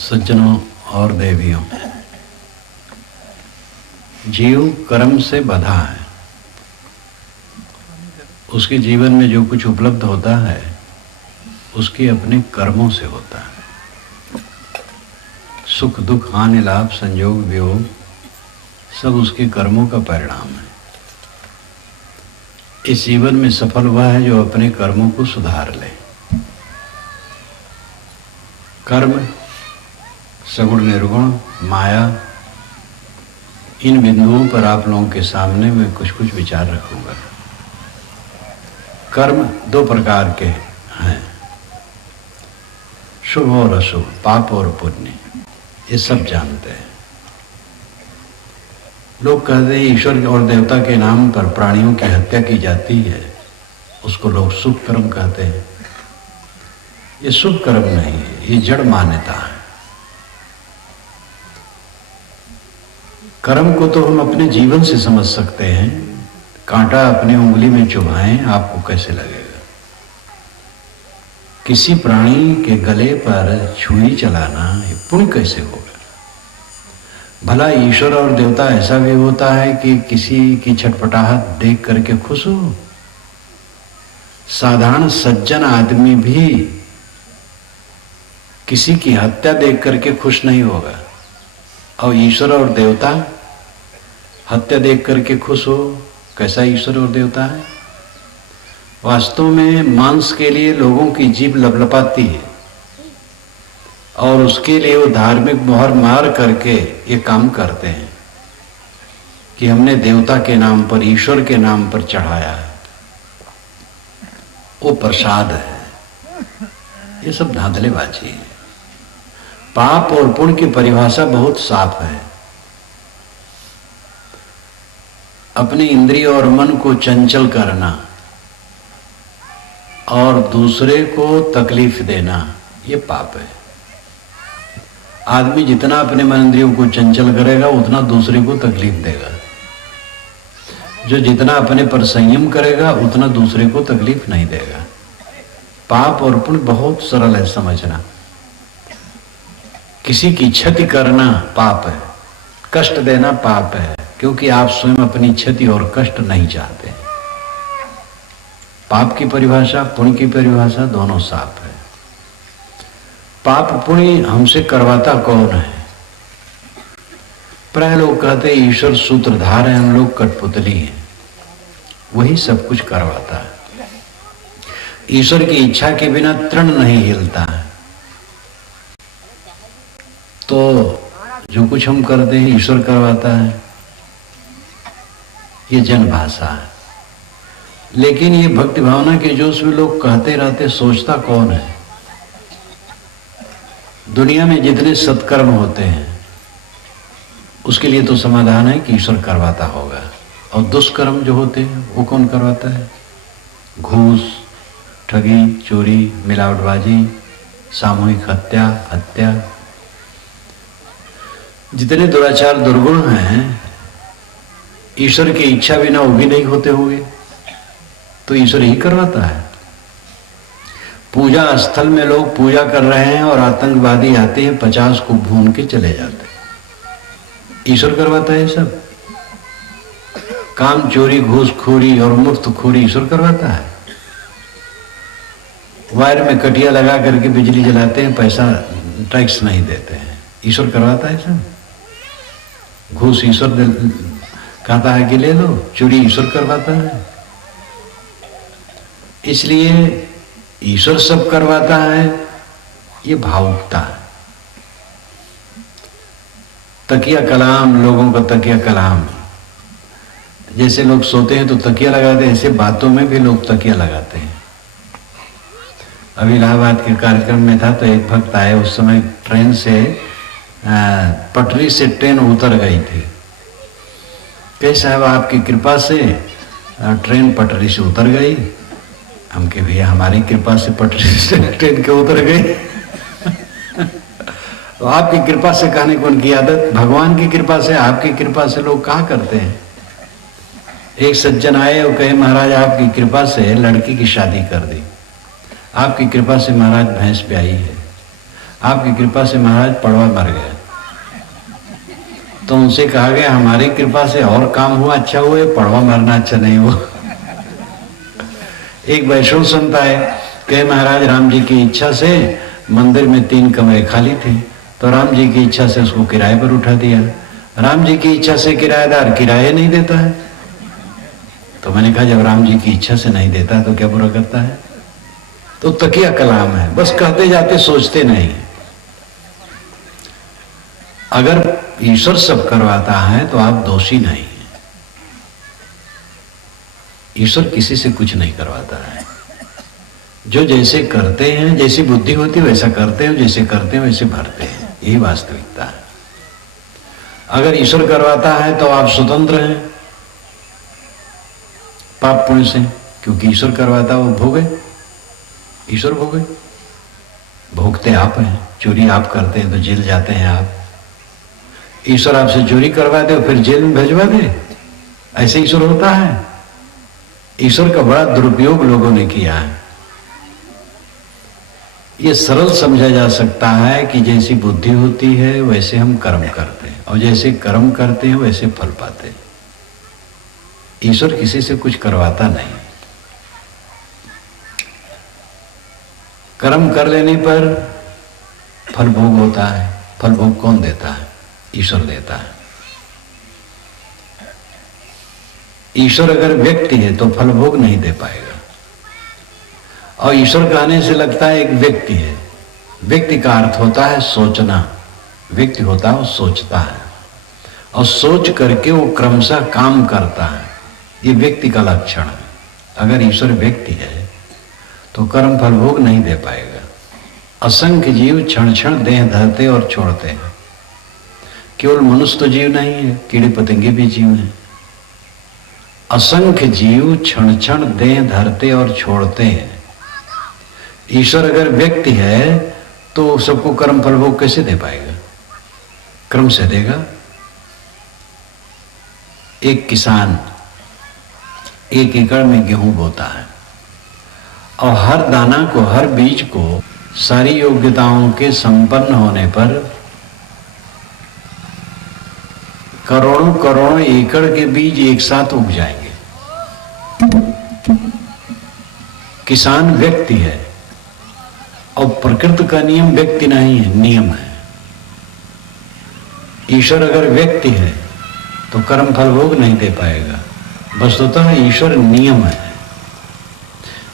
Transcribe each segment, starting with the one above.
सज्जनों और देवियों, जीव कर्म से बंधा है। उसके जीवन में जो कुछ उपलब्ध होता है उसके अपने कर्मों से होता है। सुख दुख हानि लाभ संयोग वियोग सब उसके कर्मों का परिणाम है। इस जीवन में सफल हुआ है जो अपने कर्मों को सुधार ले। कर्म, सगुण निर्गुण, माया, इन बिंदुओं पर आप लोगों के सामने मैं कुछ कुछ विचार रखूंगा। कर्म दो प्रकार के हैं, शुभ और अशुभ, पाप और पुण्य। ये सब जानते हैं। लोग कहते हैं ईश्वर और देवता के नाम पर प्राणियों की हत्या की जाती है, उसको लोग शुभ कर्म कहते हैं। ये शुभ कर्म नहीं है, ये जड़ मान्यता है। कर्म को तो हम अपने जीवन से समझ सकते हैं। कांटा अपनी उंगली में चुभाएं, आपको कैसे लगेगा? किसी प्राणी के गले पर छुरी चलाना ये पुण्य कैसे होगा? भला ईश्वर और देवता ऐसा भी होता है कि किसी की छटपटाहट देख करके खुश हो? साधारण सज्जन आदमी भी किसी की हत्या देख करके खुश नहीं होगा, और ईश्वर और देवता हत्या देख करके खुश हो? कैसा ईश्वर और देवता है? वास्तव में मांस के लिए लोगों की जीभ लपलपाती है, और उसके लिए वो धार्मिक मोहर मार करके ये काम करते हैं कि हमने देवता के नाम पर, ईश्वर के नाम पर चढ़ाया है, वो प्रसाद है। ये सब धांधलेबाजी है। पाप और पुण्य की परिभाषा बहुत साफ है। अपने इंद्रिय और मन को चंचल करना और दूसरे को तकलीफ देना, ये पाप है। आदमी जितना अपने मन इंद्रियों को चंचल करेगा उतना दूसरे को तकलीफ देगा। जो जितना अपने पर संयम करेगा उतना दूसरे को तकलीफ नहीं देगा। पाप और पुण्य बहुत सरल है समझना। किसी की क्षति करना पाप है, कष्ट देना पाप है, क्योंकि आप स्वयं अपनी क्षति और कष्ट नहीं चाहते। पाप की परिभाषा, पुण्य की परिभाषा दोनों साफ है। पाप पुण्य हमसे करवाता कौन है? प्राय लोग कहते हैं ईश्वर सूत्रधार है, हम लोग कठपुतली हैं। वही सब कुछ करवाता है। ईश्वर की इच्छा के बिना तृण नहीं हिलता है। तो जो कुछ हम करते हैं ईश्वर करवाता है, ये जन भाषा है। लेकिन ये भक्ति भावना के जोश में लोग कहते रहते, सोचता कौन है? दुनिया में जितने सत्कर्म होते हैं उसके लिए तो समाधान है कि ईश्वर करवाता होगा। और दुष्कर्म जो होते हैं वो कौन करवाता है? घूस, ठगी, चोरी, मिलावटबाजी, सामूहिक हत्या, जितने दुराचार दुर्गुण हैं, ईश्वर की इच्छा बिना वो भी नहीं होते होंगे, तो ईश्वर ही करवाता है। पूजा स्थल में लोग पूजा कर रहे हैं और आतंकवादी आते हैं, 50 को भून के चले जाते हैं। ईश्वर करवाता है सब। काम चोरी, घूसखोरी और मुफ्तखोरी ईश्वर करवाता है। वायर में कटिया लगा करके बिजली जलाते हैं, पैसा टैक्स नहीं देते हैं, ईश्वर करवाता है सब। घूस ईश्वर कहता है कि ले लो, चोरी ईश्वर करवाता है। इसलिए ईश्वर सब करवाता है, ये भावुकता है। तकिया कलाम, लोगों का तकिया कलाम। जैसे लोग सोते हैं तो तकिया लगाते हैं, ऐसे बातों में भी लोग तकिया लगाते हैं। अभी इलाहाबाद के कार्यक्रम में था तो एक भक्त आए, उस समय ट्रेन से पटरी से ट्रेन उतर गई थी। कहे साहब आपकी कृपा से ट्रेन पटरी से उतर गई। हम के भैया हमारी कृपा से पटरी से ट्रेन के उतर गई। तो आपकी कृपा से कहने को उनकी आदत, भगवान की कृपा से, आपकी कृपा से लोग कहाँ करते हैं। एक सज्जन आए और कहे महाराज आपकी कृपा से लड़की की शादी कर दी, आपकी कृपा से महाराज भैंस ब्याई है, आपकी कृपा से महाराज पड़वा मर गया। तो उनसे कहा गया हमारी कृपा से और काम हुआ अच्छा हुआ, पड़वा मरना अच्छा नहीं हुआ। एक वैष्णव संत आए, कहे महाराज राम जी की इच्छा से मंदिर में 3 कमरे खाली थे, तो राम जी की इच्छा से उसको किराए पर उठा दिया। राम जी की इच्छा से किराएदार किराया नहीं देता है। तो मैंने कहा जब राम जी की इच्छा से नहीं देता है तो क्या बुरा करता है। तो तकिया कलाम है, बस कहते जाते सोचते नहीं। अगर ईश्वर सब करवाता है तो आप दोषी नहीं हैं। ईश्वर किसी से कुछ नहीं करवाता है। जो जैसे करते हैं, जैसी बुद्धि होती है वैसा करते हैं, जैसे करते हैं वैसे भरते हैं, यही वास्तविकता है। अगर ईश्वर करवाता है तो आप स्वतंत्र हैं पाप पुण्य से, क्योंकि ईश्वर करवाता वो भोगे, ईश्वर भोगे, भोगते आप हैं। चोरी आप करते हैं तो जेल जाते हैं आप। ईश्वर आपसे चोरी करवा दे और फिर जेल में भेजवा दे, ऐसे ईश्वर होता है। ईश्वर का बड़ा दुरुपयोग लोगों ने किया है। ये सरल समझा जा सकता है कि जैसी बुद्धि होती है वैसे हम कर्म करते हैं, और जैसे कर्म करते हैं वैसे फल पाते हैं। ईश्वर किसी से कुछ करवाता नहीं। कर्म कर लेने पर फल भोग होता है। फल भोग कौन देता है? ईश्वर देता है। ईश्वर अगर व्यक्ति है तो फल भोग नहीं दे पाएगा। और ईश्वर कहने से लगता है एक व्यक्ति है। व्यक्ति का अर्थ होता है सोचना। व्यक्ति होता है वो सोचता है, और सोच करके वो क्रमशः काम करता है। ये व्यक्ति का लक्षण है। अगर ईश्वर व्यक्ति है तो कर्म फल भोग नहीं दे पाएगा। असंख्य जीव क्षण क्षण देह धरते और छोड़ते हैं। केवल मनुष्य तो जीव नहीं है, कीड़े पतंगे भी जीव हैं। असंख्य जीव क्षण क्षण देह धरते और छोड़ते हैं। ईश्वर अगर व्यक्ति है तो सबको कर्म फल भोग कैसे दे पाएगा? क्रम से देगा। एक किसान 1 एकड़ में गेहूं बोता है, और हर दाना को, हर बीज को सारी योग्यताओं के संपन्न होने पर करोड़ों करोड़ों एकड़ के बीज एक साथ उग जाएंगे। किसान व्यक्ति है, और प्रकृति का नियम व्यक्ति नहीं है, नियम है। ईश्वर अगर व्यक्ति है तो कर्म फल भोग नहीं दे पाएगा। वस्तुतः ईश्वर नियम है।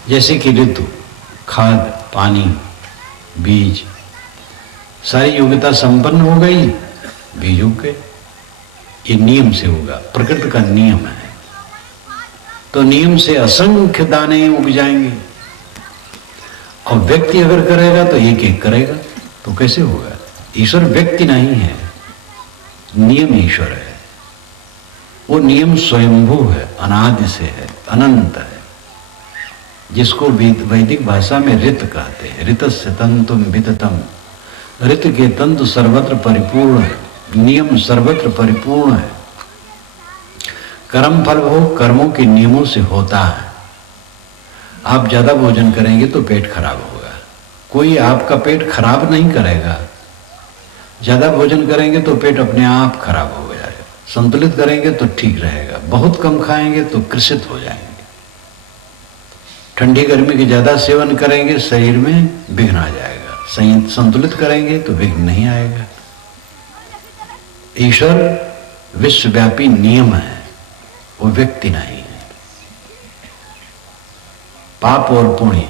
जैसे कि ऋतु, खाद, पानी, बीज, सारी योग्यता संपन्न हो गई, बीज उग गए। ये नियम से होगा, प्रकृति का नियम है। तो नियम से असंख्य दाने उग जाएंगे। और व्यक्ति अगर करेगा तो एक एक करेगा, तो कैसे होगा? ईश्वर व्यक्ति नहीं है, नियम ईश्वर है। वो नियम स्वयंभू है, अनादि से है, अनंत है, जिसको वैदिक भाषा में ऋत कहते हैं। ऋतस्य तंतुम विततम। ऋत के तंतु सर्वत्र परिपूर्ण है, नियम सर्वत्र परिपूर्ण है। कर्म फल भोग कर्मों के नियमों से होता है। आप ज्यादा भोजन करेंगे तो पेट खराब होगा, कोई आपका पेट खराब नहीं करेगा। ज्यादा भोजन करेंगे तो पेट अपने आप खराब हो जाएगा। संतुलित करेंगे तो ठीक रहेगा। बहुत कम खाएंगे तो कृषित हो जाएंगे। ठंडी गर्मी के ज्यादा सेवन करेंगे शरीर में विघ्न आ जाएगा। संतुलित करेंगे तो विघ्न नहीं आएगा। ईश्वर विश्वव्यापी नियम है, वो व्यक्ति नहीं है। पाप और पुण्य,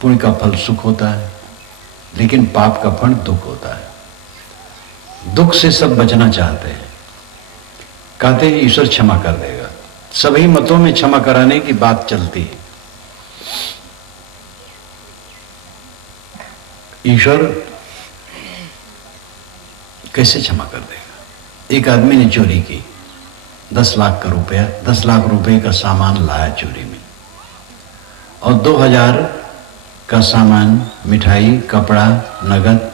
पुण्य का फल सुख होता है, लेकिन पाप का फल दुख होता है। दुख से सब बचना चाहते हैं, कहते हैं ईश्वर क्षमा कर देगा। सभी मतों में क्षमा कराने की बात चलती है। ईश्वर कैसे क्षमा कर देगा? एक आदमी ने चोरी की, 10 लाख का रुपया, 10 लाख रुपए का सामान लाया चोरी में, और 2000 का सामान, मिठाई, कपड़ा, नगद,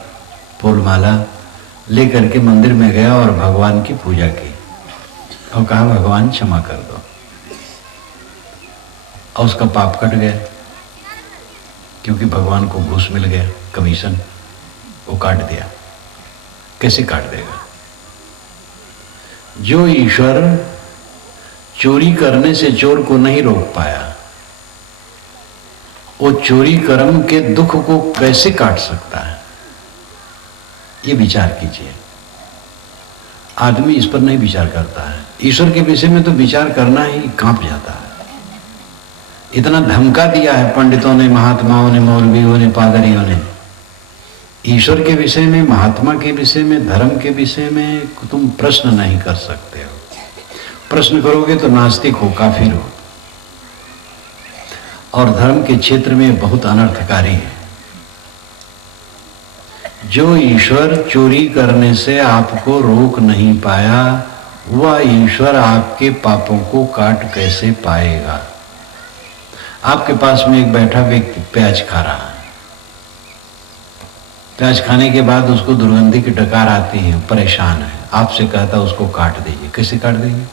फूलमाला, लेकर के मंदिर में गया और भगवान की पूजा की और कहा भगवान क्षमा कर दो, और उसका पाप कट गया क्योंकि भगवान को घूस मिल गया, कमीशन, वो काट दिया। कैसे काट देगा? जो ईश्वर चोरी करने से चोर को नहीं रोक पाया, वो चोरी कर्म के दुख को कैसे काट सकता है? ये विचार कीजिए। आदमी इस पर नहीं विचार करता है। ईश्वर के विषय में तो विचार करना ही कांप जाता है। इतना धमका दिया है पंडितों ने, महात्माओं ने, मौलवियों ने, पादरियों ने। ईश्वर के विषय में, महात्मा के विषय में, धर्म के विषय में तुम प्रश्न नहीं कर सकते हो। प्रश्न करोगे तो नास्तिक हो, काफिर हो, और धर्म के क्षेत्र में बहुत अनर्थकारी है। जो ईश्वर चोरी करने से आपको रोक नहीं पाया, वह ईश्वर आपके पापों को काट कैसे पाएगा? आपके पास में एक बैठा व्यक्ति प्याज खा रहा है, प्याज खाने के बाद उसको दुर्गंधी की डकार आती है, परेशान है, आपसे कहता उसको काट दीजिए। कैसे काट देंगे?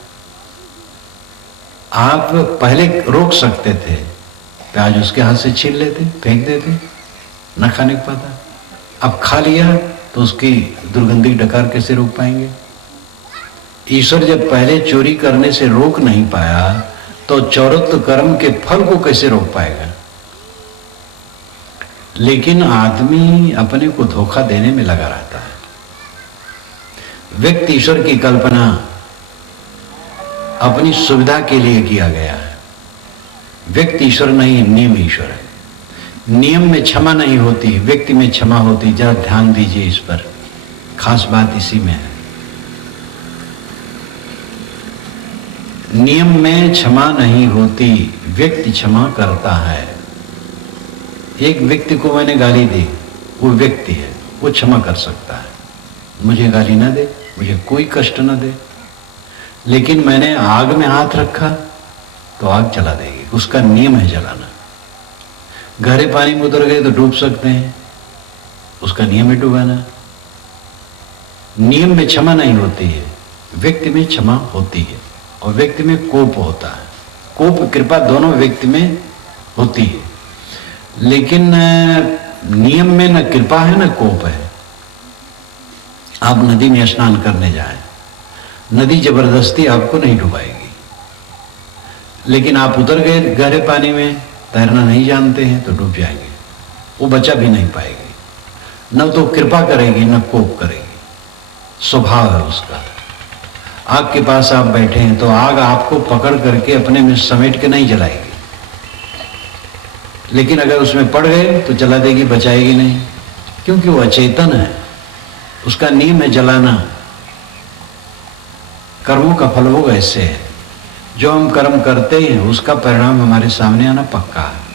आप पहले रोक सकते थे, प्याज उसके हाथ से छीन लेते, फेंक देते, न खाने को पाता। अब खा लिया तो उसकी दुर्गंधी डकार कैसे रोक पाएंगे? ईश्वर जब पहले चोरी करने से रोक नहीं पाया तो चौरत्व कर्म के फल को कैसे रोक पाएगा? लेकिन आदमी अपने को धोखा देने में लगा रहता है। व्यक्ति ईश्वर की कल्पना अपनी सुविधा के लिए किया गया है। व्यक्ति ईश्वर नहीं, नियम ईश्वर है। नियम में क्षमा नहीं होती, व्यक्ति में क्षमा होती। जरा ध्यान दीजिए इस पर, खास बात इसी में है। नियम में क्षमा नहीं होती, व्यक्ति क्षमा करता है। एक व्यक्ति को मैंने गाली दी, वो व्यक्ति है, वो क्षमा कर सकता है। मुझे गाली ना दे, मुझे कोई कष्ट ना दे, लेकिन मैंने आग में हाथ रखा तो आग जला देगी, उसका नियम है जलाना। गहरे पानी में उतर गए तो डूब सकते हैं, उसका नियम है डुबाना। नियम में क्षमा नहीं होती है, व्यक्ति में क्षमा होती है, और व्यक्ति में कोप होता है। कोप कृपा दोनों व्यक्ति में होती है, लेकिन नियम में न कृपा है न कोप है। आप नदी में स्नान करने जाएं, नदी जबरदस्ती आपको नहीं डुबाएगी, लेकिन आप उतर गए गहरे पानी में, तैरना नहीं जानते हैं तो डूब जाएंगे, वो बचा भी नहीं पाएगी। न तो कृपा करेगी न कोप करेगी, स्वभाव है उसका। आग के पास आप बैठे हैं तो आग आपको पकड़ करके अपने में समेट के नहीं जलाएगी, लेकिन अगर उसमें पड़ गए तो जला देगी, बचाएगी नहीं, क्योंकि वो अचेतन है। उसका नियम है जलाना। कर्मों का फल वो ऐसे है, जो हम कर्म करते हैं उसका परिणाम हमारे सामने आना पक्का है।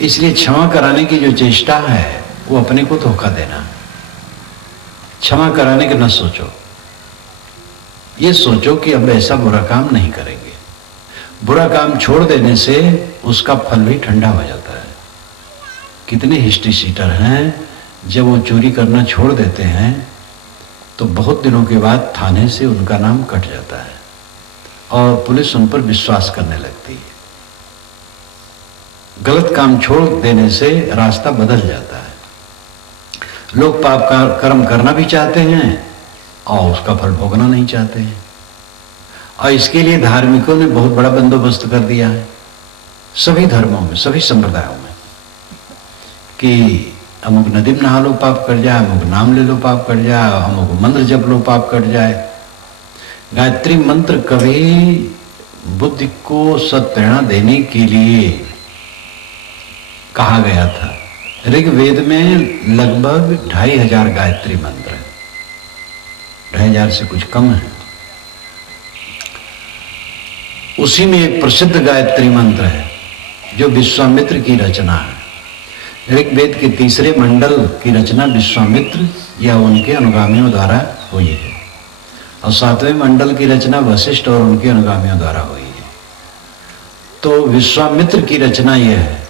इसलिए क्षमा कराने की जो चेष्टा है वो अपने को धोखा देना। क्षमा कराने के न सोचो, ये सोचो कि अब ऐसा बुरा काम नहीं करेंगे। बुरा काम छोड़ देने से उसका फल भी ठंडा हो जाता है। कितने हिस्ट्री सीटर हैं, जब वो चोरी करना छोड़ देते हैं तो बहुत दिनों के बाद थाने से उनका नाम कट जाता है और पुलिस उन पर विश्वास करने लगती है। गलत काम छोड़ देने से रास्ता बदल जाता है। लोग पाप का कर्म करना भी चाहते हैं और उसका फल भोगना नहीं चाहते हैं, और इसके लिए धार्मिकों ने बहुत बड़ा बंदोबस्त कर दिया है सभी धर्मों में, सभी संप्रदायों में, कि अमुक नदी में नहा लो पाप कट जाए, अमुक नाम ले लो पाप कट जाए, अमुक मंत्र जप लो पाप कट जाए। गायत्री मंत्र कभी बुद्धि को सत्प्रेरणा देने के लिए कहा गया था। ऋग्वेद में लगभग 2500 गायत्री मंत्र है, 2500 से कुछ कम है। उसी में एक प्रसिद्ध गायत्री मंत्र है जो विश्वामित्र की रचना है। ऋग्वेद के 3रे मंडल की रचना विश्वामित्र या उनके अनुगामियों द्वारा हुई है, और 7वें मंडल की रचना वशिष्ठ और उनके अनुगामियों द्वारा हुई है। तो विश्वामित्र की रचना यह है,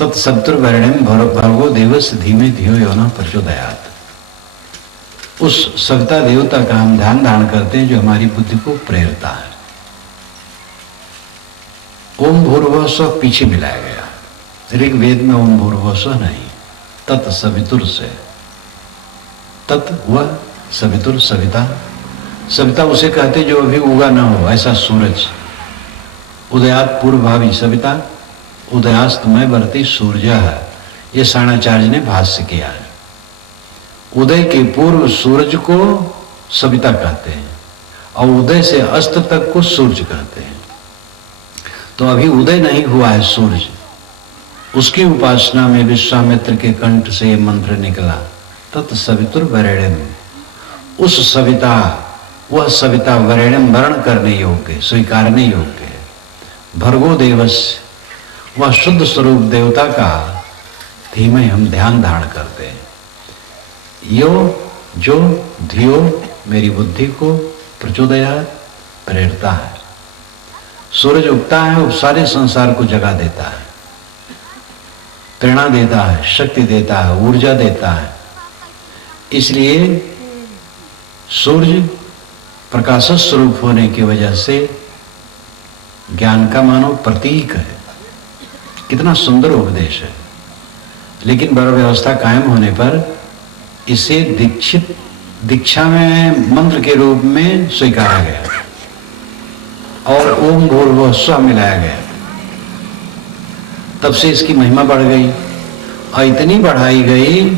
तत्सवितुर्वरेण्यं भर्गो देवस्य धीमे धियो यो नः प्रचोदयात्। उस सविता देवता का हम ध्यान धारण करते हैं जो हमारी बुद्धि को प्रेरता है। ओम भूर्भुवः स्वः पीछे मिलाया गया, ऋग्वेद में ओम भूर्भुवः स्वः नहीं, तत्सवितुर से, तत् वह सवितुर सविता, सविता उसे कहते जो अभी उगा ना हो, ऐसा सूरज। उदयात पूर्वभावी सविता, उदयास्तमय वर्ती सूर्य है, ये साणाचार्य ने भाष्य किया है। उदय के पूर्व सूरज को सविता कहते हैं और उदय से अस्त तक को सूर्य कहते हैं। तो अभी उदय नहीं हुआ है सूर्य, उसकी उपासना में विश्वामित्र के कंठ से मंत्र निकला, तत्सवितुर्वरेण्यम, उस सविता, वह सविता वरेण्यम वर्ण करने योग्य, स्वीकारने योग्य है। भर्गो देवस्य, वह शुद्ध स्वरूप देवता का धीमे हम ध्यान धारण करते हैं। यो जो धियो मेरी बुद्धि को प्रचोदया प्रेरता है। सूरज उगता है और सारे संसार को जगा देता है, प्रेरणा देता है, शक्ति देता है, ऊर्जा देता है। इसलिए सूर्य प्रकाश स्वरूप होने की वजह से ज्ञान का मानो प्रतीक है। कितना सुंदर उपदेश है, लेकिन वर्ण व्यवस्था कायम होने पर इसे दीक्षा में मंत्र के रूप में स्वीकारा गया और ओम भूर्भुवः स्वः मिलाया गया। तब से इसकी महिमा बढ़ गई और इतनी बढ़ाई गई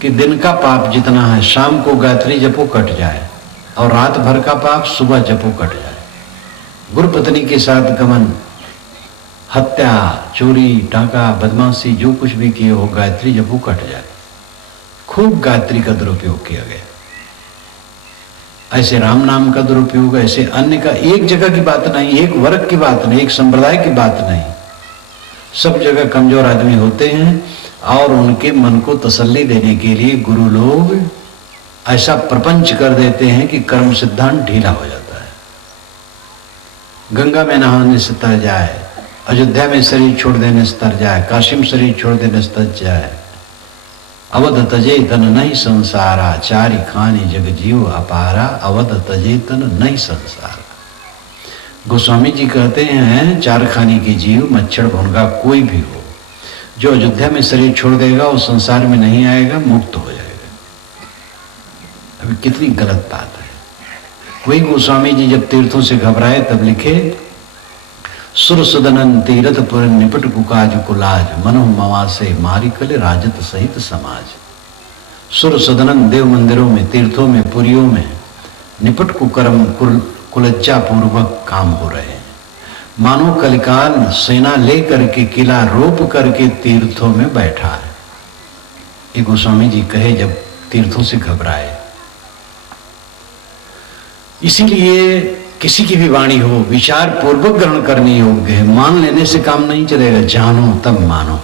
कि दिन का पाप जितना है शाम को गायत्री जपो कट जाए और रात भर का पाप सुबह जपो कट जाए। गुरु पत्नी के साथ गमन, हत्या, चोरी, डाका, बदमाशी, जो कुछ भी किए हो, गायत्री जपो कट जाए। खूब गायत्री का दुरुपयोग किया गया। ऐसे राम नाम का दुरुपयोग, ऐसे अन्य का, एक जगह की बात नहीं, एक वर्ग की बात नहीं, एक संप्रदाय की बात नहीं, सब जगह कमजोर आदमी होते हैं और उनके मन को तसल्ली देने के लिए गुरु लोग ऐसा प्रपंच कर देते हैं कि कर्म सिद्धांत ढीला हो जाता है। गंगा में नहाने से तर जाए, अयोध्या में शरीर छोड़ देने से तर जाए, काशी में शरीर छोड़ देने से तर जाए, अवध तजे तन नहीं संसारा, चारि खानी जग जीव अपारा, अवध तजे तन नहीं संसारा। गोस्वामी जी कहते हैं चार खानी के जीव, मच्छर भुनगा कोई भी हो, जो अयोध्या में शरीर छोड़ देगा वो संसार में नहीं आएगा, मुक्त हो जाएगा। अभी कितनी गलत बात है। वही गोस्वामी जी जब तीर्थों से घबराए तब लिखे, सुर सुदनन तीरथ पुर निपट कुकाज कुलाज, मनो मवासे मारी कल राजत सहित समाज। सुर सुदनन देव मंदिरों में, तीर्थों में, पुरियों में निपट कुकर्म कुलज्जा पूर्वक काम हो रहे हैं। मानो कलिकाल सेना ले करके, किला रोप करके तीर्थों में बैठा है। ये गोस्वामी जी कहे जब तीर्थों से घबराए। इसीलिए किसी की भी वाणी हो विचार पूर्वक ग्रहण करनी योग्य है। मान लेने से काम नहीं चलेगा, जानो तब मानो।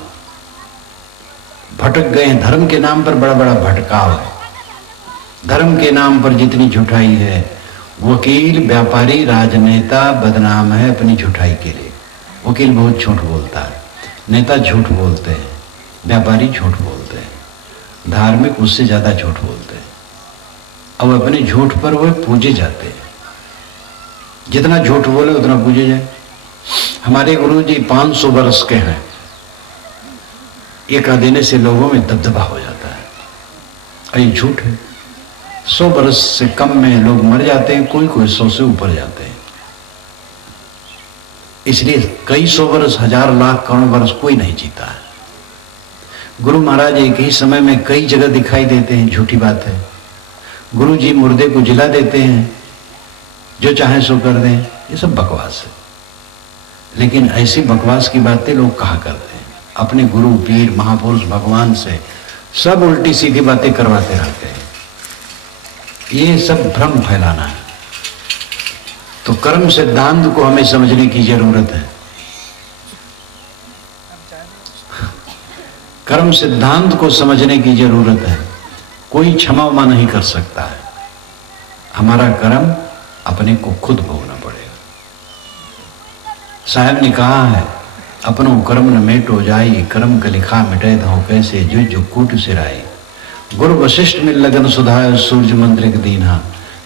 भटक गए, धर्म के नाम पर बड़ा बड़ा भटकाव है। धर्म के नाम पर जितनी झूठाई है, वकील, व्यापारी, राजनेता बदनाम है अपनी झूठाई के लिए। वकील बहुत झूठ बोलता है, नेता झूठ बोलते हैं, व्यापारी झूठ बोलते हैं, धार्मिक उससे ज्यादा झूठ बोलते हैं और अपने झूठ पर वो पूजे जाते हैं। जितना झूठ बोले उतना पूजे जाए। हमारे गुरु जी 500 वर्ष के हैं, ये कह देने से लोगों में दबदबा हो जाता है और ये झूठ है। 100 वर्ष से कम में लोग मर जाते हैं, कोई कोई 100 से ऊपर जाते हैं। इसलिए कई 100 वर्ष, 1000 लाख करोड़ वर्ष कोई नहीं जीता है। गुरु महाराज एक ही समय में कई जगह दिखाई देते हैं, झूठी बात है। गुरु जी मुर्दे को जिला देते हैं, जो चाहे सो कर दें, ये सब बकवास है। लेकिन ऐसी बकवास की बातें लोग कहा करते हैं। अपने गुरु, पीर, महापुरुष, भगवान से सब उल्टी सीधी बातें करवाते रहते हैं। ये सब भ्रम फैलाना है। तो कर्म सिद्धांत को हमें समझने की जरूरत है। कर्म सिद्धांत को समझने की जरूरत है। कोई क्षमा उमा नहीं कर सकता है। हमारा कर्म अपने को खुद भोगना पड़ेगा। साहब ने कहा है अपनों कर्म न मेटो जाई, कर्म का लिखा मिटे धो कैसे, जो जो कूट सिराई। गुरु वशिष्ठ में लगन सुधाय, सूर्य मंत्रिक दीना,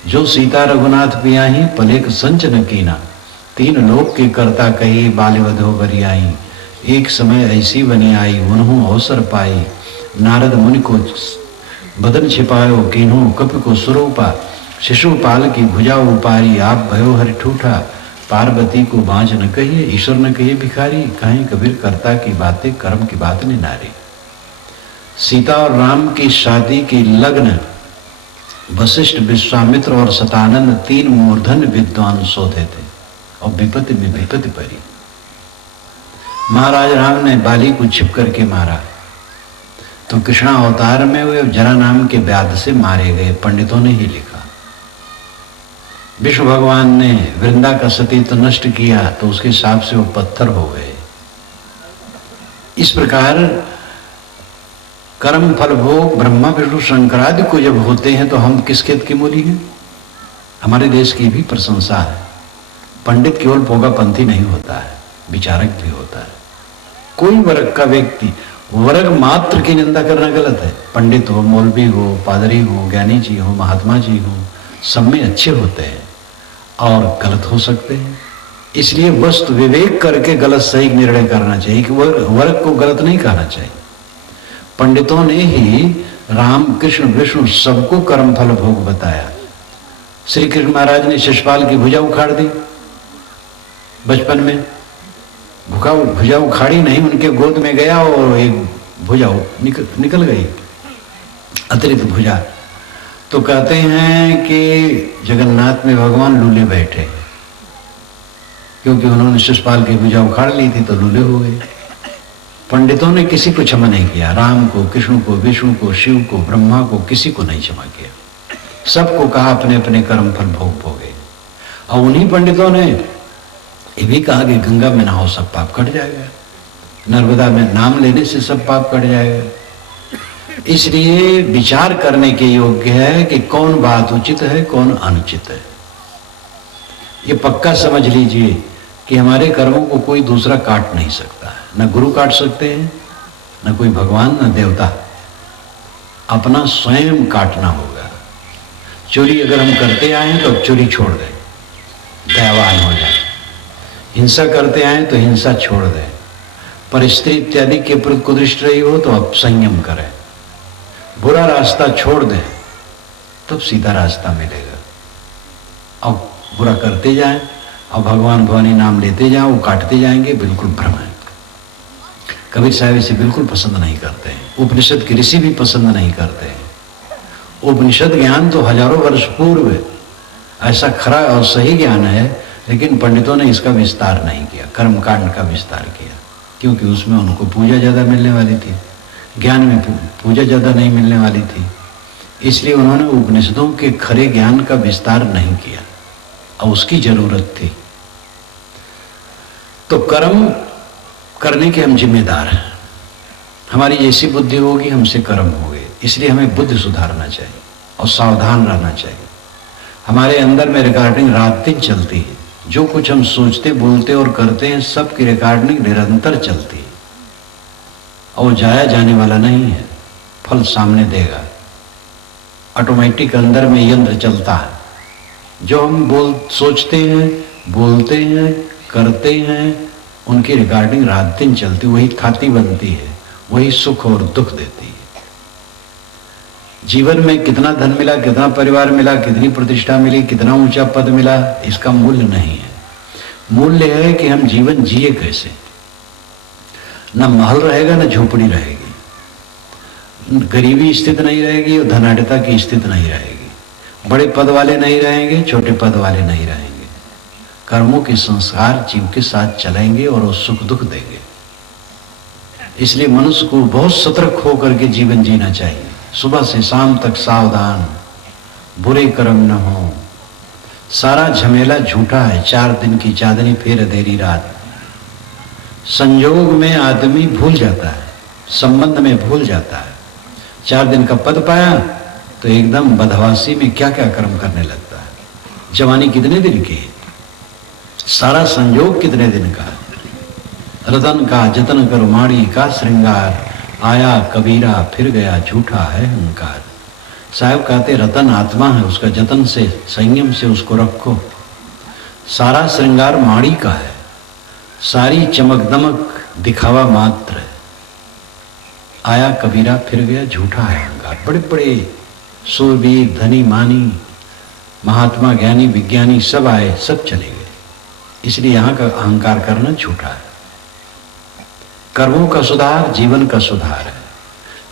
जो सीता रघुनाथ पियाही, पलेक संच न कीना। तीन लोक के कर्ता कही, बालिवधो बरियाई, एक समय ऐसी बनी आई, उन्हों अवसर पाई। नारद मुनि को बदन छिपायो, किन्हों कपि को सुरूपा, शिशुपाल की भुजा उपारी, आप भयो हरि ठूठा। पार्वती को बाँझ न कहिए, ईश्वर न कहिए भिखारी, कहीं कबीर कर्ता की बातें, कर्म की बात नहीं नारी। सीता और राम की शादी की लग्न वशिष्ठ, विश्वामित्र और सतानंद तीन मूर्धन्य विद्वान सोते थे और विपत्ति में विपत्ति पड़ी। महाराज राम ने बाली को छिप करके मारा तो कृष्णा अवतार में वे जरा नाम के व्याध से मारे गए, पंडितों ने ही लिखा। विष्णु भगवान ने वृंदा का सतीत्व नष्ट किया तो उसके हिसाब से वो पत्थर हो गए। इस प्रकार कर्म फल भोग ब्रह्मा विष्णु शंकरादि को जब होते हैं तो हम किस खेत की मूली हैं? हमारे देश की भी प्रशंसा है। पंडित केवल पोगापंथी नहीं होता है, विचारक भी होता है। कोई वर्ग का व्यक्ति वर्ग मात्र की निंदा करना गलत है। पंडित हो, मौलवी हो, पादरी हो, ज्ञानी जी हो, महात्मा जी हो, सब में अच्छे होते हैं और गलत हो सकते हैं। इसलिए वस्तु विवेक करके गलत सही निर्णय करना चाहिए कि वर्ग को गलत नहीं कहना चाहिए। पंडितों ने ही राम कृष्ण विष्णु सबको कर्म फल भोग बताया। श्री कृष्ण महाराज ने शिशुपाल की भुजा उखाड़ दी बचपन में, भुजा उखाड़ी नहीं, उनके गोद में गया और एक भुजा निकल गई, अतिरिक्त भुजा। तो कहते हैं कि जगन्नाथ में भगवान लूले बैठे, क्योंकि उन्होंने शिशुपाल की भुजा उखाड़ ली थी तो लूले हो गए। पंडितों ने किसी को क्षमा नहीं किया, राम को, कृष्ण को, विष्णु को, शिव को, ब्रह्मा को, किसी को नहीं क्षमा किया। सबको कहा अपने अपने कर्म फल भोग भोगे। और उन्हीं पंडितों ने ये भी कहा कि गंगा में नहाओ सब पाप कट जाएगा, नर्मदा में नाम लेने से सब पाप कट जाएगा। इसलिए विचार करने के योग्य है कि कौन बात उचित है, कौन अनुचित है। ये पक्का समझ लीजिए कि हमारे कर्मों को कोई दूसरा काट नहीं सकता है। न गुरु काट सकते हैं, न कोई भगवान, न देवता। अपना स्वयं काटना होगा। चोरी अगर हम करते आए तो चोरी छोड़ दें, दयावान हो जाए। हिंसा करते आए तो हिंसा छोड़ दें। पर स्त्री इत्यादि के प्रति कुदृष्ट रही हो तो अब संयम करें। बुरा रास्ता छोड़ दें, तब सीधा रास्ता मिलेगा। अब बुरा करते जाएं और भगवान भवानी नाम लेते जाओ, वो काटते जाएंगे, बिल्कुल भ्रम है। कबीर साहब इसे बिल्कुल पसंद नहीं करते हैं। उपनिषद के ऋषि भी पसंद नहीं करते हैं। उपनिषद ज्ञान तो हजारों वर्ष पूर्व ऐसा खरा और सही ज्ञान है, लेकिन पंडितों ने इसका विस्तार नहीं किया, कर्मकांड का विस्तार किया, क्योंकि उसमें उनको पूजा ज्यादा मिलने वाली थी, ज्ञान में पूजा ज्यादा नहीं मिलने वाली थी। इसलिए उन्होंने उपनिषदों के खरे ज्ञान का विस्तार नहीं किया और उसकी जरूरत थी। तो कर्म करने के हम जिम्मेदार हैं। हमारी जैसी बुद्धि होगी हमसे कर्म होंगे। इसलिए हमें बुद्धि सुधारना चाहिए और सावधान रहना चाहिए। हमारे अंदर में रिकॉर्डिंग रात दिन चलती है। जो कुछ हम सोचते, बोलते और करते हैं, सब की रिकॉर्डिंग निरंतर चलती है और जाया जाने वाला नहीं है। फल सामने देगा। ऑटोमेटिक अंदर में यंत्र चलता है। जो हम सोचते हैं, बोलते हैं, करते हैं, उनकी रिकॉर्डिंग रात दिन चलती, वही खाती बनती है, वही सुख और दुख देती है। जीवन में कितना धन मिला, कितना परिवार मिला, कितनी प्रतिष्ठा मिली, कितना ऊंचा पद मिला, इसका मूल्य नहीं है। मूल्य है कि हम जीवन जिए कैसे। न महल रहेगा न झोपड़ी रहेगी, गरीबी स्थित नहीं रहेगी और धनाढ़ता की स्थिति नहीं रहेगी। बड़े पद वाले नहीं रहेंगे, छोटे पद वाले नहीं रहेंगे। कर्मों के संस्कार जीव के साथ चलेंगे और वो सुख दुख देंगे। इसलिए मनुष्य को बहुत सतर्क होकर के जीवन जीना चाहिए। सुबह से शाम तक सावधान, बुरे कर्म न हो। सारा झमेला झूठा है। 4 दिन की चांदनी फिर अंधेरी रात। संयोग में आदमी भूल जाता है, संबंध में भूल जाता है। 4 दिन का पद पाया तो एकदम बदहवासी में क्या क्या कर्म करने लगता है। जवानी कितने दिन की है, सारा संयोग कितने दिन का है। रतन का जतन करो माड़ी का श्रृंगार, आया कबीरा फिर गया झूठा है अहंकार। साहब कहते रतन आत्मा है, उसका जतन से संयम से उसको रखो। सारा श्रृंगार माड़ी का है, सारी चमक दमक दिखावा मात्र है। आया कबीरा फिर गया झूठा है अहंकार। बड़े बड़े सूरवीर धनी मानी महात्मा ज्ञानी विज्ञानी सब आए, सब चले गए, इसलिए यहाँ का अहंकार करना झूठा है। कर्मों का सुधार जीवन का सुधार है।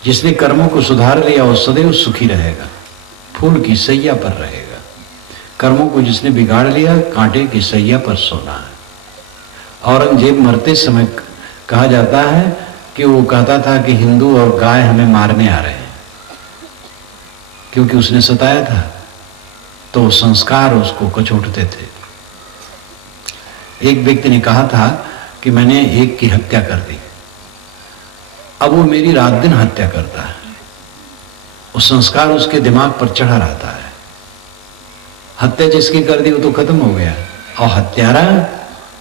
जिसने कर्मों को सुधार लिया वो सदैव सुखी रहेगा, फूल की सैया पर रहेगा। कर्मों को जिसने बिगाड़ लिया कांटे की सैया पर सोना है। औरंगजेब मरते समय कहा जाता है कि वो कहता था कि हिंदू और गाय हमें मारने आ रहे हैं, क्योंकि उसने सताया था, तो संस्कार उसको कचोटते थे। एक व्यक्ति ने कहा था कि मैंने एक की हत्या कर दी, अब वो मेरी रात दिन हत्या करता है। वो संस्कार उसके दिमाग पर चढ़ा रहता है। हत्या जिसकी कर दी वो तो खत्म हो गया, और हत्यारा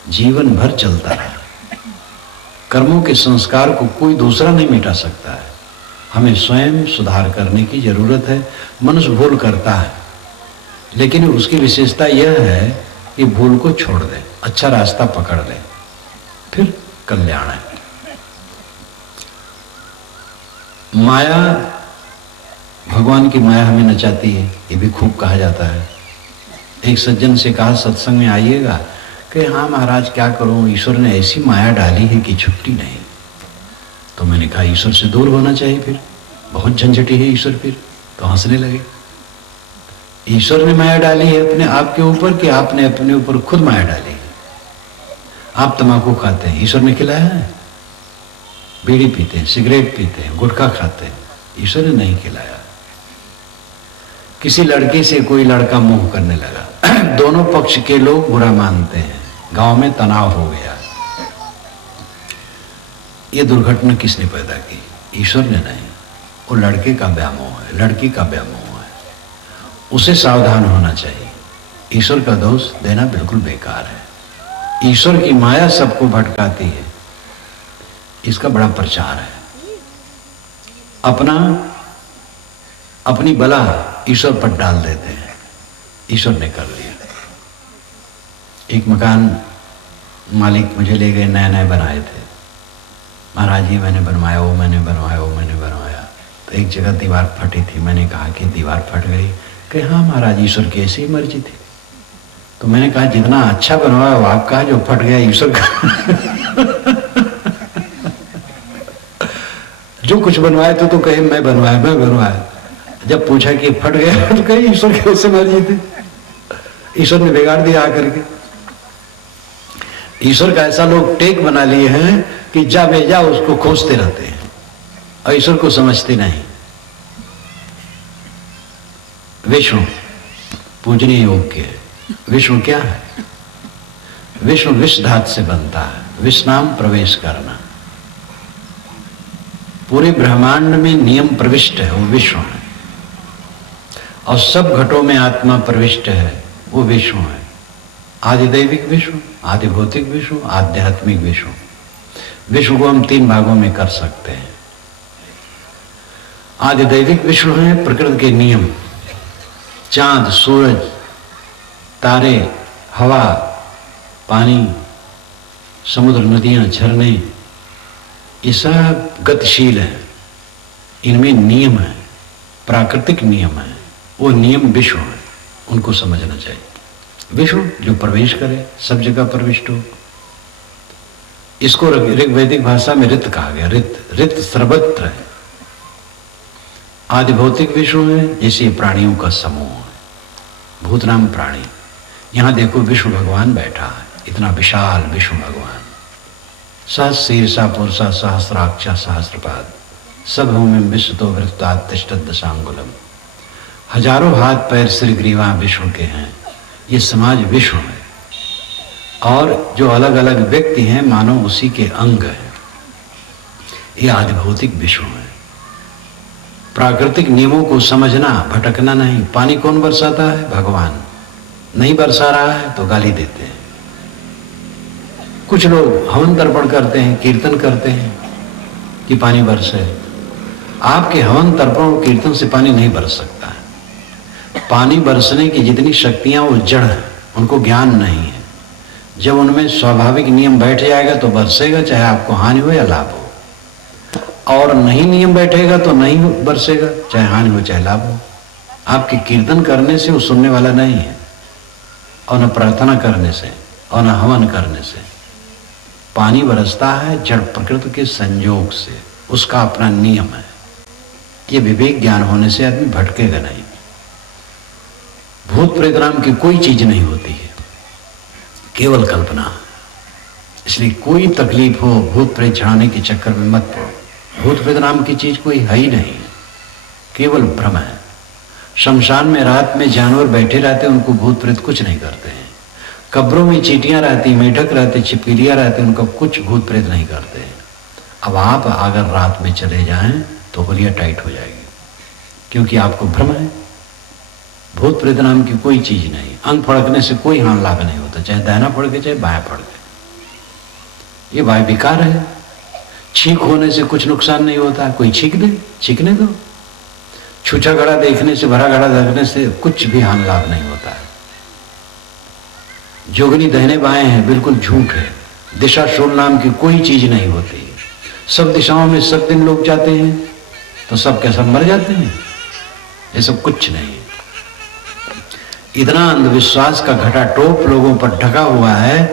जीवन भर चलता रहा। कर्मों के संस्कार को कोई दूसरा नहीं मिटा सकता है। हमें स्वयं सुधार करने की जरूरत है। मनुष्य भूल करता है, लेकिन उसकी विशेषता यह है कि भूल को छोड़ दे, अच्छा रास्ता पकड़ ले, फिर कल्याण है। माया, भगवान की माया हमें नचाती है, ये भी खूब कहा जाता है। एक सज्जन से कहा सत्संग में आइएगा, कि हाँ महाराज क्या करूं, ईश्वर ने ऐसी माया डाली है कि छुट्टी नहीं। तो मैंने कहा ईश्वर से दूर होना चाहिए, फिर बहुत झंझटी है ईश्वर। फिर तो हंसने लगे। ईश्वर ने माया डाली है अपने आप के ऊपर कि आपने अपने ऊपर खुद माया डाली? आप तंबाकू खाते हैं, ईश्वर ने खिलाया है? बीड़ी पीते हैं, सिगरेट पीते हैं, गुटखा खाते हैं, ईश्वर ने नहीं खिलाया। किसी लड़के से कोई लड़का मोह करने लगा, दोनों पक्ष के लोग बुरा मानते हैं, गांव में तनाव हो गया। ये दुर्घटना किसने पैदा की? ईश्वर ने नहीं, वो लड़के का व्यामोह है, लड़की का व्यामोह है। उसे सावधान होना चाहिए। ईश्वर का दोष देना बिल्कुल बेकार है। ईश्वर की माया सबको भटकाती है, इसका बड़ा प्रचार है। अपनी बला ईश्वर पर डाल देते हैं, ईश्वर ने कर लिया। एक मकान मालिक मुझे ले गए, नए नए बनाए थे। महाराज जी मैंने बनवाया, वो मैंने बनवाया, वो मैंने बनवाया। तो एक जगह दीवार फटी थी। मैंने कहा कि दीवार फट गई? कि हाँ महाराज ईश्वर की ऐसी ही मर्जी थी। तो मैंने कहा जितना अच्छा बनवाया वो आपका, जो फट गया ईश्वर का। जो कुछ बनवाए तो कहे मैं बनवाया। जब पूछा कि फट गया तो कहे ईश्वर की ऐसी मर्जी थी, ईश्वर ने बिगाड़ दिया आकर के। ईश्वर का ऐसा लोग टेक बना लिए हैं कि जा भेजा उसको खोजते रहते हैं और ईश्वर को समझते नहीं। विष्णु पूजनीय योग्य है। विष्णु क्या है? विष्णु विष धातु से बनता है। विष नाम प्रवेश करना। पूरे ब्रह्मांड में नियम प्रविष्ट है, वो विष्णु है। और सब घटों में आत्मा प्रविष्ट है, वो विष्णु है। आदिदैविक विष्णु, आदि भौतिक विष्णु, आध्यात्मिक विष्णु। विष्णु को हम 3 भागों में कर सकते हैं। आदिदैविक विष्णु है प्रकृति के नियम, चांद, सूरज, तारे, हवा, पानी, समुद्र, नदियां, झरने, ये सब गतिशील है। इनमें नियम है, प्राकृतिक नियम है। वो नियम विष्णु है, उनको समझना चाहिए। विष्णु जो प्रवेश करे, सब जगह प्रविष्ट हो। इसको ऋग्वैदिक भाषा में ऋत कहा गया। ऋत सर्वत्र है। आदि भौतिक विष्णु है, जैसे प्राणियों का समूह है, भूतनाम प्राणी। यहां देखो विष्णु भगवान बैठा है, इतना विशाल विष्णु भगवान। सहस्रीर्षा पुरुषा सहस्राक्षा सहस्रपाद सब भूमि विश्व तो वृत्तात् तिष्ठत् दशांगुलम। हजारों हाथ पैर सिर ग्रीवा विष्णु के हैं। ये समाज विष्णु है, और जो अलग अलग व्यक्ति हैं मानो उसी के अंग हैं। ये आदि भौतिक विष्णु है। प्राकृतिक नियमों को समझना, भटकना नहीं। पानी कौन बरसाता है? भगवान। नहीं बरसा रहा है तो गाली देते हैं। कुछ लोग हवन तर्पण करते हैं, कीर्तन करते हैं कि पानी बरसे। आपके हवन तर्पण और कीर्तन से पानी नहीं बरस सकता है। पानी बरसने की जितनी शक्तियां वो जड़ है, उनको ज्ञान नहीं है। जब उनमें स्वाभाविक नियम बैठ जाएगा तो बरसेगा, चाहे आपको हानि हो या लाभ हो। और नहीं नियम बैठेगा तो नहीं बरसेगा, चाहे हानि हो चाहे लाभ हो। आपके कीर्तन करने से वो सुनने वाला नहीं है, और न प्रार्थना करने से और न हवन करने से। पानी बरसता है जड़ प्रकृति के संयोग से, उसका अपना नियम है। ये विवेक ज्ञान होने से आदमी भटकेगा नहीं। भूत प्रेत नाम की कोई चीज नहीं होती है, केवल कल्पना। इसलिए कोई तकलीफ हो भूत प्रेत चढ़ाने के चक्कर में मत पड़ो। भूत प्रेत नाम की चीज कोई है ही नहीं, केवल भ्रम है। शमशान में रात में जानवर बैठे रहते, उनको भूत प्रेत कुछ नहीं करते हैं। कब्रों में चींटियां रहती, मेढक रहते, छिपकलियां रहते, उनको कुछ भूत प्रेत नहीं करते। अब आप अगर रात में चले जाएं तो हुलिया टाइट हो जाएगी, क्योंकि आपको भ्रम है। भूत प्रेत नाम की कोई चीज नहीं। अंग फड़कने से कोई हानि लाभ नहीं होता, चाहे दाहिना फड़के चाहे बायां फड़के। ये वाय विकार है। छींक होने से कुछ नुकसान नहीं होता, कोई छींक दे, छींकने दो। छूछा घड़ा देखने से, भरा घड़ा देखने से कुछ भी हानि लाभ नहीं होता है। जोगनी दाहिने बाएं है, बिल्कुल झूठ है। दिशा शूल नाम की कोई चीज नहीं होती। सब दिशाओं में सब दिन लोग जाते हैं, तो सब क्या सब मर जाते हैं? ये सब कुछ नहीं है। इतना अंधविश्वास का घटा टोप लोगों पर ढका हुआ है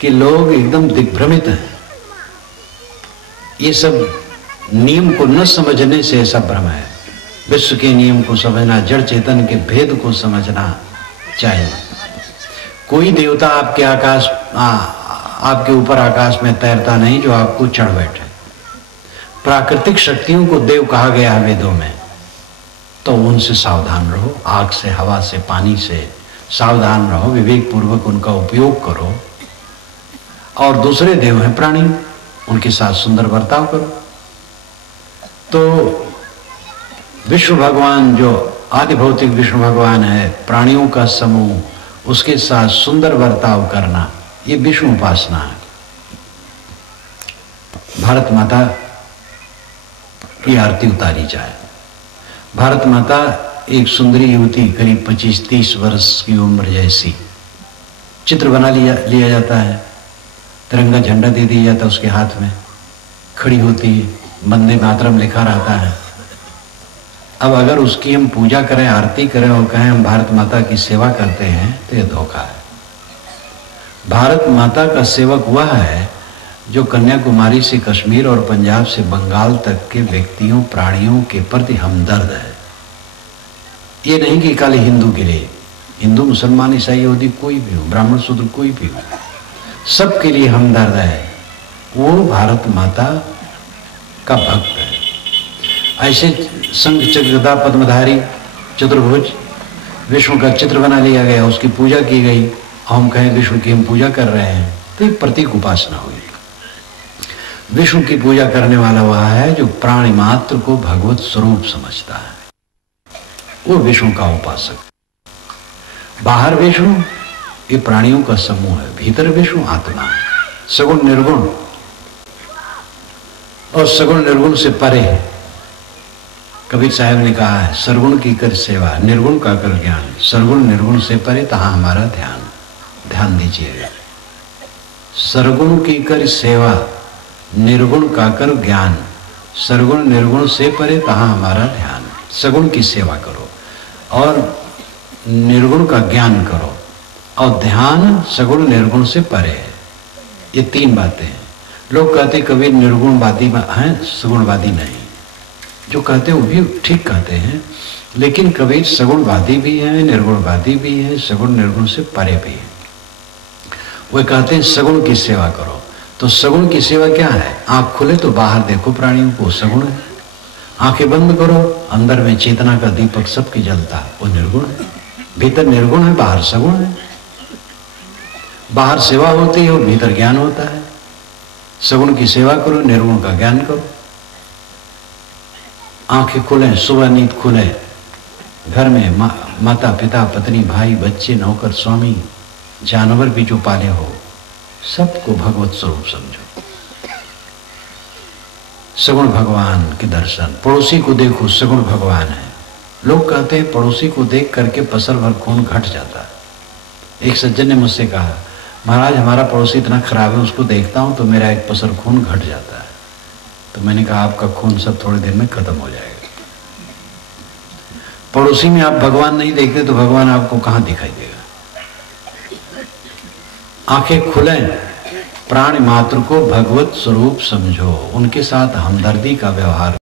कि लोग एकदम दिग्भ्रमित हैं। ये सब नियम को न समझने से ऐसा भ्रम है। विश्व के नियम को समझना, जड़ चेतन के भेद को समझना चाहिए। कोई देवता आपके आपके ऊपर आकाश में तैरता नहीं जो आपको चढ़ बैठे। प्राकृतिक शक्तियों को देव कहा गया है वेदों में, तो उनसे सावधान रहो। आग से, हवा से, पानी से सावधान रहो, विवेक पूर्वक उनका उपयोग करो। और दूसरे देव हैं प्राणी, उनके साथ सुंदर बर्ताव करो। तो विष्णु भगवान जो आदि भौतिक विष्णु भगवान है, प्राणियों का समूह, उसके साथ सुंदर बर्ताव करना, ये विष्णु उपासना है। भारत माता की आरती उतारी जाए। भारत माता एक सुंदरी युवती, करीब 25-30 वर्ष की उम्र जैसी, चित्र बना लिया जाता है। तिरंगा झंडा दे दिया जाता है उसके हाथ में, खड़ी होती है, वंदे मातरम लिखा रहता है। अब अगर उसकी हम पूजा करें, आरती करें और कहें हम भारत माता की सेवा करते हैं, तो यह धोखा है। भारत माता का सेवक वह है जो कन्याकुमारी से कश्मीर और पंजाब से बंगाल तक के व्यक्तियों, प्राणियों के प्रति हमदर्द है। ये नहीं कि खाली हिंदू के लिए, हिंदू, मुसलमान, ईसाई, यहूदी कोई भी हो, ब्राह्मण, शूद्र कोई भी हो, सबके लिए हमदर्द है। वो भारत माता का भक्त है। ऐसे संघ चक्रधा पद्मधारी चतुर्भुज विष्णु का चित्र बना लिया गया, उसकी पूजा की गई। हम कहें विष्णु की हम पूजा कर रहे हैं, तो एक प्रतीक उपासना हुई। विष्णु की पूजा करने वाला वह है जो प्राणी मात्र को भगवत स्वरूप समझता है, वो विष्णु का उपासक। बाहर विष्णु ये प्राणियों का समूह है, भीतर विष्णु आत्मा है, सगुण निर्गुण, और सगुण निर्गुण से परे है। कबीर साहब ने कहा है, सरगुण की कर सेवा, निर्गुण का कर ज्ञान, सरगुण निर्गुण से परे तहां हमारा ध्यान। ध्यान दीजिएगा, सरगुण की कर सेवा, निर्गुण का कर ज्ञान, सरगुण निर्गुण से परे तहां हमारा ध्यान। सगुण की सेवा करो और निर्गुण का ज्ञान करो, और ध्यान सगुण निर्गुण से परे है। ये तीन बातें हैं। लोग कहते कबीर निर्गुणवादी हैं, सगुणवादी नहीं। जो कहते हैं वो भी ठीक कहते हैं, लेकिन कबीर सगुणवादी भी है, निर्गुणवादी भी है, सगुण निर्गुण से परे भी है। वो कहते हैं सगुण की सेवा करो। तो सगुण की सेवा क्या है? आंख खुले तो बाहर देखो प्राणियों को, सगुण है। आंखें बंद करो, अंदर में चेतना का दीपक सबकी जलता है, वो निर्गुण है। भीतर निर्गुण है, बाहर सगुण है। बाहर सेवा होती है और भीतर ज्ञान होता है। सगुण की सेवा करो, निर्गुण का ज्ञान करो। आंखें खुले, सुबह नींद खुले, घर में माता पिता, पत्नी, भाई, बच्चे, नौकर, स्वामी, जानवर भी जो पाले हो, सबको भगवत स्वरूप समझो। सगुण भगवान के दर्शन, पड़ोसी को देखो सगुण भगवान है। लोग कहते हैं पड़ोसी को देख करके पसर भर खून घट जाता है। एक सज्जन ने मुझसे कहा, महाराज हमारा पड़ोसी इतना खराब है, उसको देखता हूं तो मेरा एक पसर खून घट जाता है। तो मैंने कहा आपका खून सब थोड़ी देर में खत्म हो जाएगा। पड़ोसी में आप भगवान नहीं देखते तो भगवान आपको कहां दिखाई देगा। आंखें खुले, प्राणी मात्र को भगवत स्वरूप समझो, उनके साथ हमदर्दी का व्यवहार